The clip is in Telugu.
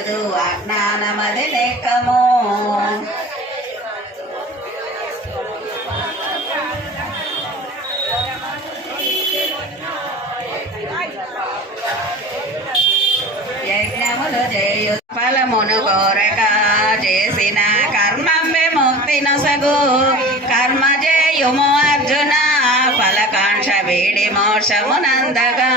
ఉండదు అజ్ఞానమది లేకము యజ్ఞములు చేయు ఫలమును కోరక చేసిన కర్మ విముక్తి నొసగు. కర్మ చేయుము అర్జునా వీడి మోక్షమునందగా